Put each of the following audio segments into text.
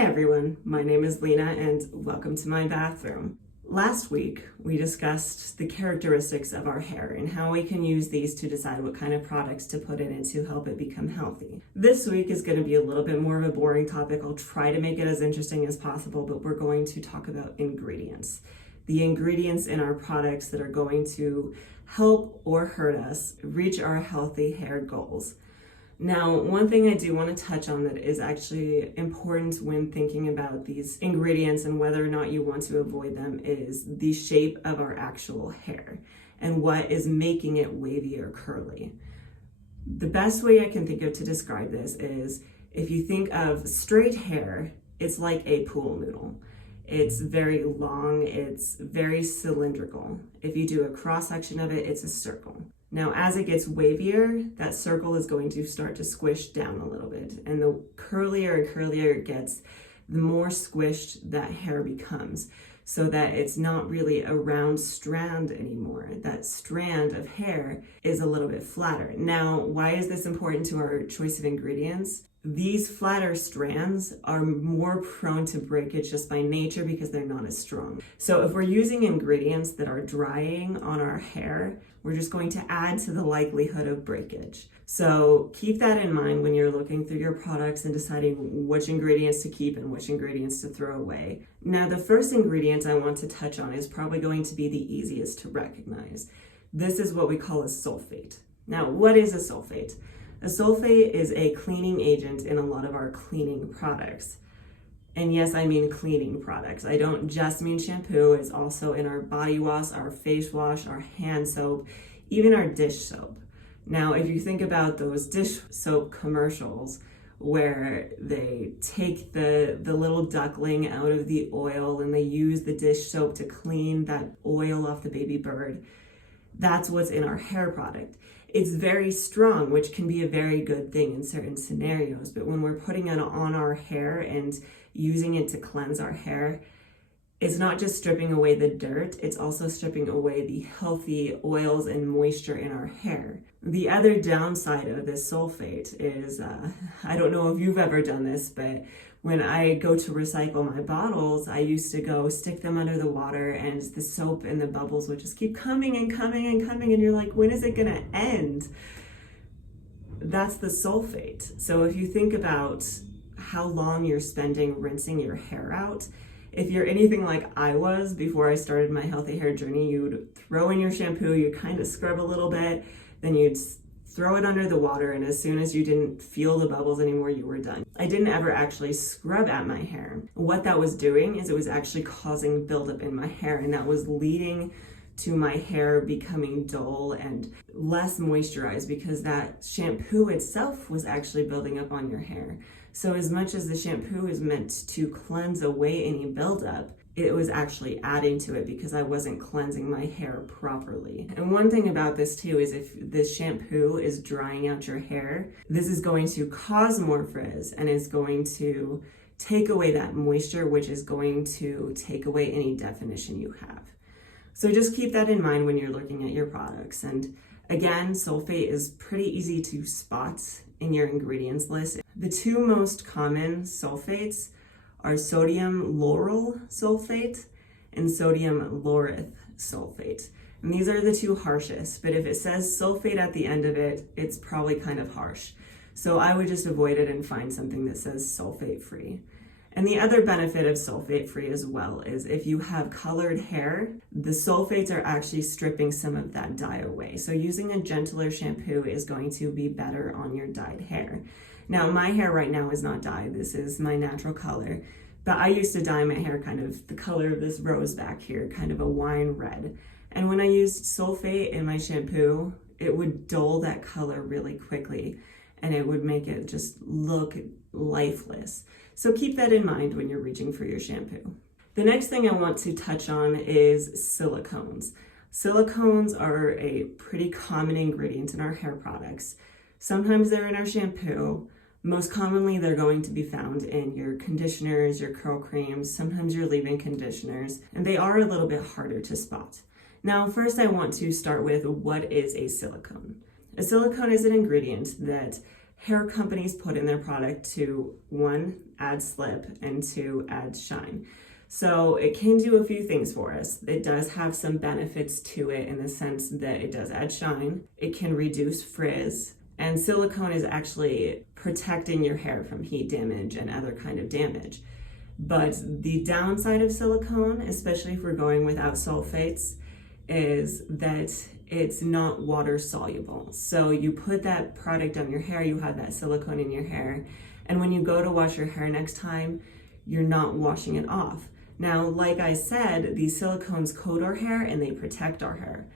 Hi everyone, my name is Lena and welcome to my bathroom. Last week, we discussed the characteristics of our hair and how we can use these to decide what kind of products to put in it to help it become healthy. This week is going to be a little bit more of a boring topic. I'll try to make it as interesting as possible, but we're going to talk about ingredients. The ingredients in our products that are going to help or hurt us reach our healthy hair goals. Now, one thing I do want to touch on that is actually important when thinking about these ingredients and whether or not you want to avoid them is the shape of our actual hair and what is making it wavy or curly. The best way I can think of to describe this is if you think of straight hair, it's like a pool noodle. It's very long, it's very cylindrical. If you do a cross section of it, it's a circle. Now, as it gets wavier, that circle is going to start to squish down a little bit. And the curlier and curlier it gets, the more squished that hair becomes, so that it's not really a round strand anymore. That strand of hair is a little bit flatter. Now, why is this important to our choice of ingredients? These flatter strands are more prone to breakage just by nature because they're not as strong. So if we're using ingredients that are drying on our hair, we're just going to add to the likelihood of breakage. So keep that in mind when you're looking through your products and deciding which ingredients to keep and which ingredients to throw away. Now, the first ingredient I want to touch on is probably going to be the easiest to recognize. This is what we call a sulfate. Now, what is a sulfate? A sulfate is a cleaning agent in a lot of our cleaning products. And yes, I mean cleaning products. I don't just mean shampoo. It's also in our body wash, our face wash, our hand soap, even our dish soap. Now, if you think about those dish soap commercials where they take the little duckling out of the oil and they use the dish soap to clean that oil off the baby bird, that's what's in our hair product. It's very strong, which can be a very good thing in certain scenarios. But when we're putting it on our hair and using it to cleanse our hair, it's not just stripping away the dirt, it's also stripping away the healthy oils and moisture in our hair. The other downside of this sulfate is, I don't know if you've ever done this, but when I go to recycle my bottles, I used to go stick them under the water and the soap and the bubbles would just keep coming and coming and coming. And you're like, when is it gonna end? That's the sulfate. So if you think about how long you're spending rinsing your hair out, if you're anything like I was before I started my healthy hair journey, you'd throw in your shampoo, you'd kind of scrub a little bit, then you'd throw it under the water, and as soon as you didn't feel the bubbles anymore, you were done. I didn't ever actually scrub at my hair. What that was doing is it was actually causing buildup in my hair, and that was leading to my hair becoming dull and less moisturized because that shampoo itself was actually building up on your hair. So as much as the shampoo is meant to cleanse away any buildup, it was actually adding to it because I wasn't cleansing my hair properly. And one thing about this too is if this shampoo is drying out your hair, this is going to cause more frizz and is going to take away that moisture, which is going to take away any definition you have. So just keep that in mind when you're looking at your products. And again, sulfate is pretty easy to spot in your ingredients list. The two most common sulfates are sodium lauryl sulfate and sodium laureth sulfate. And these are the two harshest, but if it says sulfate at the end of it, it's probably kind of harsh. So I would just avoid it and find something that says sulfate free. And the other benefit of sulfate free as well is if you have colored hair, the sulfates are actually stripping some of that dye away. So using a gentler shampoo is going to be better on your dyed hair. Now, my hair right now is not dyed. This is my natural color. But I used to dye my hair kind of the color of this rose back here, kind of a wine red. And when I used sulfate in my shampoo, it would dull that color really quickly and it would make it just look lifeless. So keep that in mind when you're reaching for your shampoo. The next thing I want to touch on is silicones. Silicones are a pretty common ingredient in our hair products. Sometimes they're in our shampoo. Most commonly, they're going to be found in your conditioners, your curl creams, sometimes your leave-in conditioners, and they are a little bit harder to spot. Now, first I want to start with what is a silicone. A silicone is an ingredient that hair companies put in their product to, one, add slip, and two, add shine. So it can do a few things for us. It does have some benefits to it in the sense that it does add shine, it can reduce frizz, and silicone is actually protecting your hair from heat damage and other kind of damage. But the downside of silicone, especially if we're going without sulfates, is that it's not water soluble. So you put that product on your hair, you have that silicone in your hair, and when you go to wash your hair next time, you're not washing it off. Now, like I said, these silicones coat our hair and they protect our hair.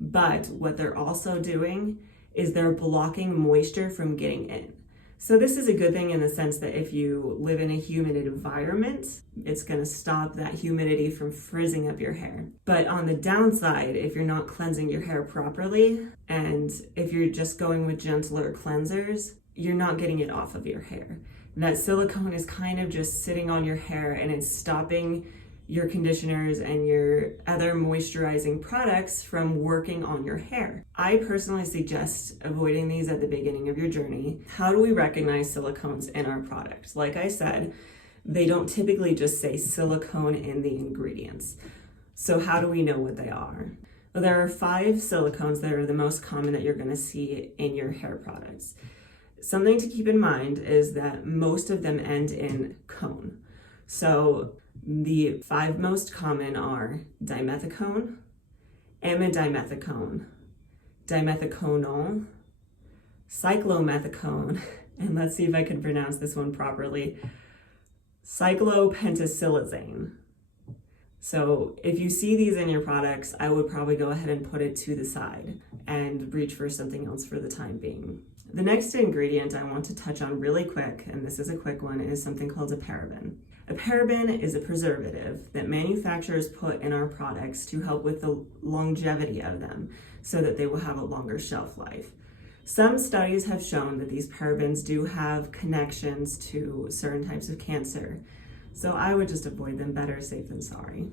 But what they're also doing is they're blocking moisture from getting in. So this is a good thing in the sense that if you live in a humid environment, it's gonna stop that humidity from frizzing up your hair. But on the downside, if you're not cleansing your hair properly, and if you're just going with gentler cleansers, you're not getting it off of your hair. That silicone is kind of just sitting on your hair and it's stopping your conditioners and your other moisturizing products from working on your hair. I personally suggest avoiding these at the beginning of your journey. How do we recognize silicones in our products? Like I said, they don't typically just say silicone in the ingredients. So how do we know what they are? Well, there are 5 silicones that are the most common that you're gonna see in your hair products. Something to keep in mind is that most of them end in cone. So the 5 most common are dimethicone, amidimethicone, dimethiconol, cyclomethicone, and let's see if I can pronounce this one properly, cyclopentacillazane. So if you see these in your products, I would probably go ahead and put it to the side and reach for something else for the time being. The next ingredient I want to touch on really quick, and this is a quick one, is something called a paraben. A paraben is a preservative that manufacturers put in our products to help with the longevity of them so that they will have a longer shelf life. Some studies have shown that these parabens do have connections to certain types of cancer, so I would just avoid them. Better safe than sorry.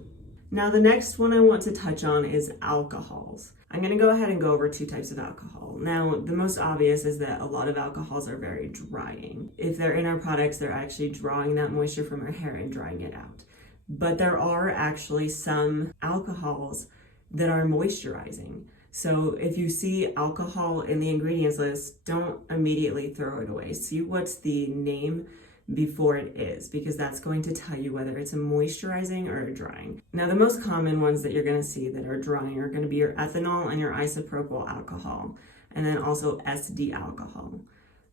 Now the next one I want to touch on is alcohols. I'm going to go ahead and go over 2 types of alcohol. Now, the most obvious is that a lot of alcohols are very drying. If they're in our products, they're actually drawing that moisture from our hair and drying it out. But there are actually some alcohols that are moisturizing. So if you see alcohol in the ingredients list, don't immediately throw it away. See what's the name before it is, because that's going to tell you whether it's a moisturizing or a drying. Now, the most common ones that you're going to see that are drying are going to be your ethanol and your isopropyl alcohol, and then also SD alcohol.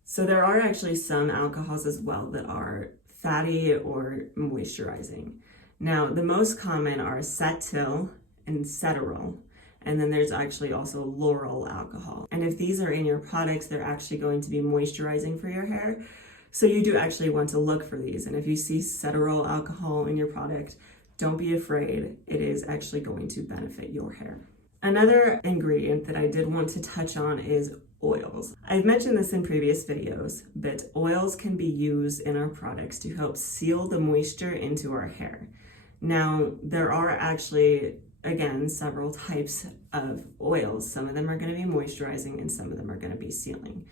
So there are actually some alcohols as well that are fatty or moisturizing. Now, the most common are cetyl and ceteryl, and then there's actually also lauryl alcohol. And if these are in your products, they're actually going to be moisturizing for your hair. So you do actually want to look for these. And if you see ceteryl alcohol in your product, don't be afraid. It is actually going to benefit your hair. Another ingredient that I did want to touch on is oils. I've mentioned this in previous videos, but oils can be used in our products to help seal the moisture into our hair. Now, there are actually, again, several types of oils. Some of them are going to be moisturizing and some of them are going to be sealing.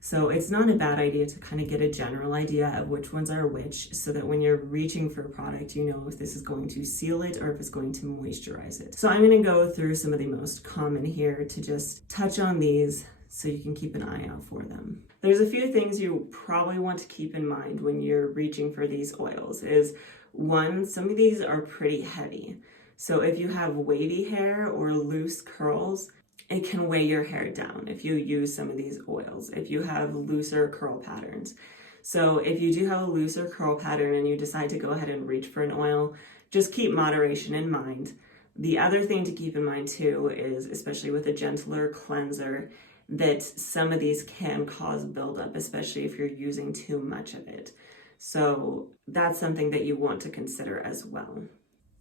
So it's not a bad idea to kind of get a general idea of which ones are which, so that when you're reaching for a product, you know if this is going to seal it or if it's going to moisturize it. So I'm going to go through some of the most common here to just touch on these so you can keep an eye out for them. There's a few things you probably want to keep in mind when you're reaching for these oils is, one, some of these are pretty heavy. So if you have wavy hair or loose curls, it can weigh your hair down if you use some of these oils, if you have looser curl patterns. So if you do have a looser curl pattern and you decide to go ahead and reach for an oil, just keep moderation in mind. The other thing to keep in mind too is, especially with a gentler cleanser, that some of these can cause buildup, especially if you're using too much of it. So that's something that you want to consider as well.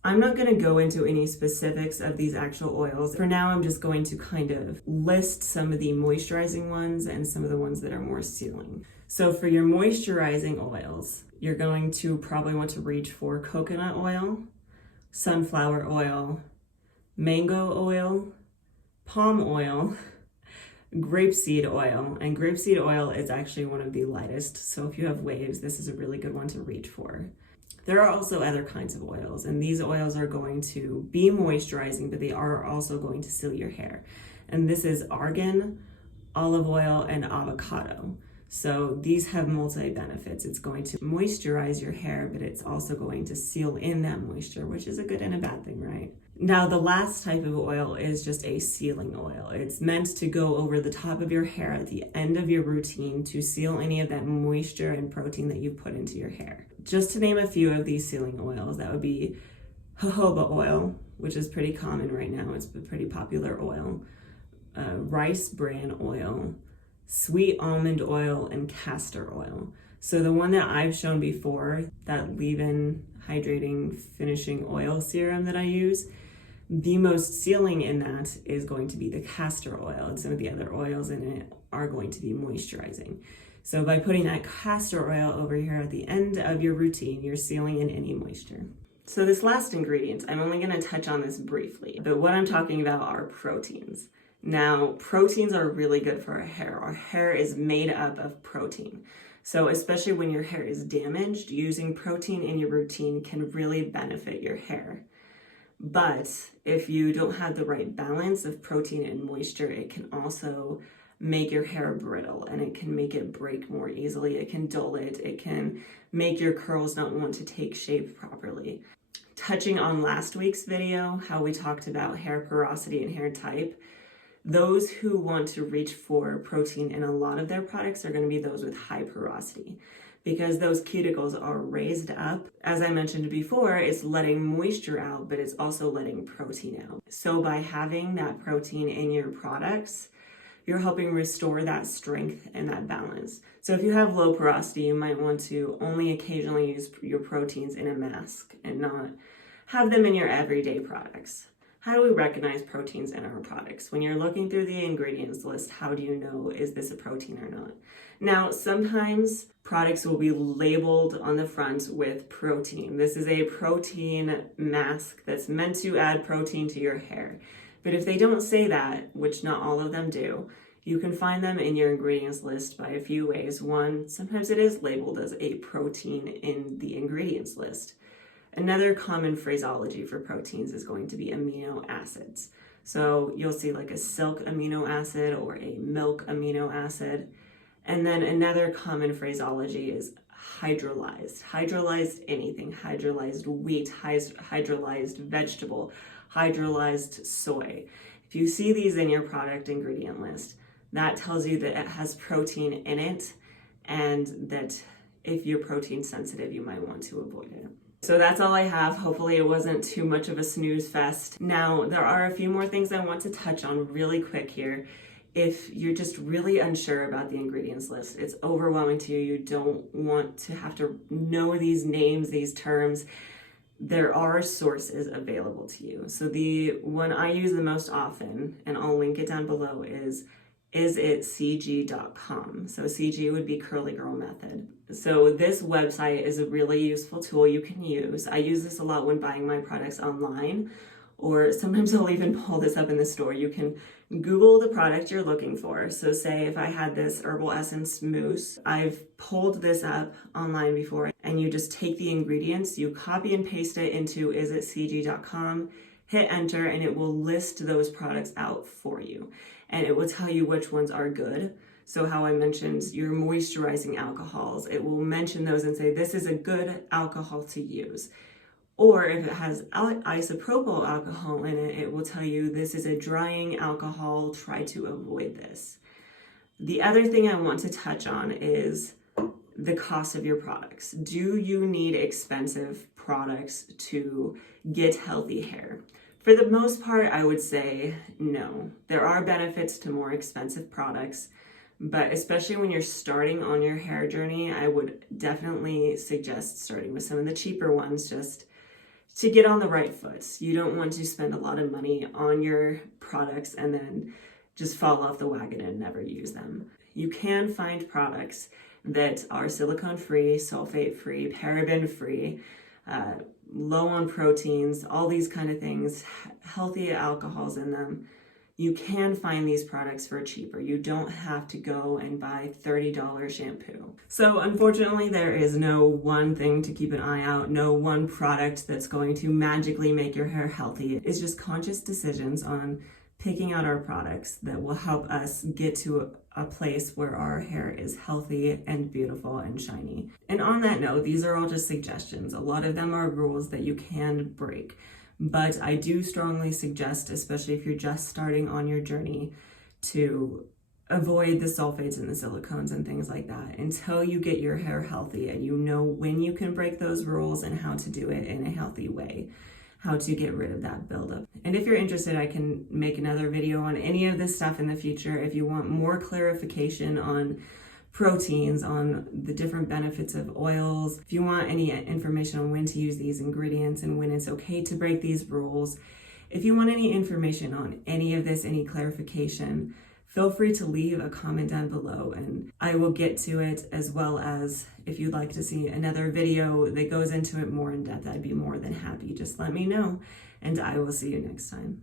I'm not going to go into any specifics of these actual oils. For now, I'm just going to kind of list some of the moisturizing ones and some of the ones that are more sealing. So for your moisturizing oils, you're going to probably want to reach for coconut oil, sunflower oil, mango oil, palm oil, grapeseed oil. And grapeseed oil is actually one of the lightest. So if you have waves, this is a really good one to reach for. There are also other kinds of oils, and these oils are going to be moisturizing, but they are also going to seal your hair. And this is argan, olive oil, and avocado. So these have multi-benefits. It's going to moisturize your hair, but it's also going to seal in that moisture, which is a good and a bad thing, right? Now, the last type of oil is just a sealing oil. It's meant to go over the top of your hair at the end of your routine to seal any of that moisture and protein that you've put into your hair. Just to name a few of these sealing oils, that would be jojoba oil, which is pretty common right now. It's a pretty popular oil. Rice bran oil, sweet almond oil, and castor oil. So the one that I've shown before, that leave-in hydrating finishing oil serum that I use, the most sealing in that is going to be the castor oil, and some of the other oils in it are going to be moisturizing. So by putting that castor oil over here at the end of your routine, you're sealing in any moisture. So this last ingredient, I'm only going to touch on this briefly, but what I'm talking about are proteins. Now, proteins are really good for our hair. Our hair is made up of protein. So especially when your hair is damaged, using protein in your routine can really benefit your hair. But if you don't have the right balance of protein and moisture, it can also make your hair brittle, and it can make it break more easily. It can dull it. It can make your curls not want to take shape properly. Touching on last week's video, how we talked about hair porosity and hair type, those who want to reach for protein in a lot of their products are going to be those with high porosity, because those cuticles are raised up. As I mentioned before, it's letting moisture out, but it's also letting protein out. So by having that protein in your products, you're helping restore that strength and that balance. So if you have low porosity, you might want to only occasionally use your proteins in a mask and not have them in your everyday products. How do we recognize proteins in our products? When you're looking through the ingredients list, how do you know, is this a protein or not? Now, sometimes products will be labeled on the front with protein. This is a protein mask that's meant to add protein to your hair. But if they don't say that, which not all of them do, you can find them in your ingredients list by a few ways. One, sometimes it is labeled as a protein in the ingredients list. Another common phraseology for proteins is going to be amino acids. So you'll see like a silk amino acid or a milk amino acid. And then another common phraseology is hydrolyzed. Hydrolyzed anything, hydrolyzed wheat, hydrolyzed vegetable, hydrolyzed soy. If you see these in your product ingredient list, that tells you that it has protein in it, and that if you're protein sensitive, you might want to avoid it. So that's all I have. Hopefully it wasn't too much of a snooze fest. Now, there are a few more things I want to touch on really quick here. If you're just really unsure about the ingredients list, it's overwhelming to you, you don't want to have to know these names, these terms, there are sources available to you. So the one I use the most often, and I'll link it down below, is itcg.com. So CG would be Curly Girl Method. So this website is a really useful tool you can use. I use this a lot when buying my products online, or sometimes I'll even pull this up in the store. You can Google the product you're looking for. So say if I had this herbal essence mousse, I've pulled this up online before, and you just take the ingredients, you copy and paste it into isitcg.com, hit enter, and it will list those products out for you. And it will tell you which ones are good. So how I mentioned your moisturizing alcohols, it will mention those and say, this is a good alcohol to use. Or if it has isopropyl alcohol in it, it will tell you this is a drying alcohol, try to avoid this. The other thing I want to touch on is the cost of your products. Do you need expensive products to get healthy hair? For the most part, I would say no. There are benefits to more expensive products, but especially when you're starting on your hair journey, I would definitely suggest starting with some of the cheaper ones just to get on the right foot. You don't want to spend a lot of money on your products and then just fall off the wagon and never use them. You can find products that are silicone-free, sulfate-free, paraben-free, low on proteins, all these kind of things, healthy alcohols in them. you can find these products for cheaper. You don't have to go and buy $30 shampoo. So unfortunately, there is no one thing to keep an eye out, no one product that's going to magically make your hair healthy. It's just conscious decisions on picking out our products that will help us get to a place where our hair is healthy and beautiful and shiny. And on that note, these are all just suggestions. A lot of them are rules that you can break. But I do strongly suggest, especially if you're just starting on your journey, to avoid the sulfates and the silicones and things like that until you get your hair healthy and you know when you can break those rules and how to do it in a healthy way, how to get rid of that buildup. And if you're interested, I can make another video on any of this stuff in the future. If you want more clarification on proteins, on the different benefits of oils, if you want any information on when to use these ingredients and when it's okay to break these rules, if you want any information on any of this, any clarification, feel free to leave a comment down below and I will get to it, as well as if you'd like to see another video that goes into it more in depth, I'd be more than happy. Just let me know and I will see you next time.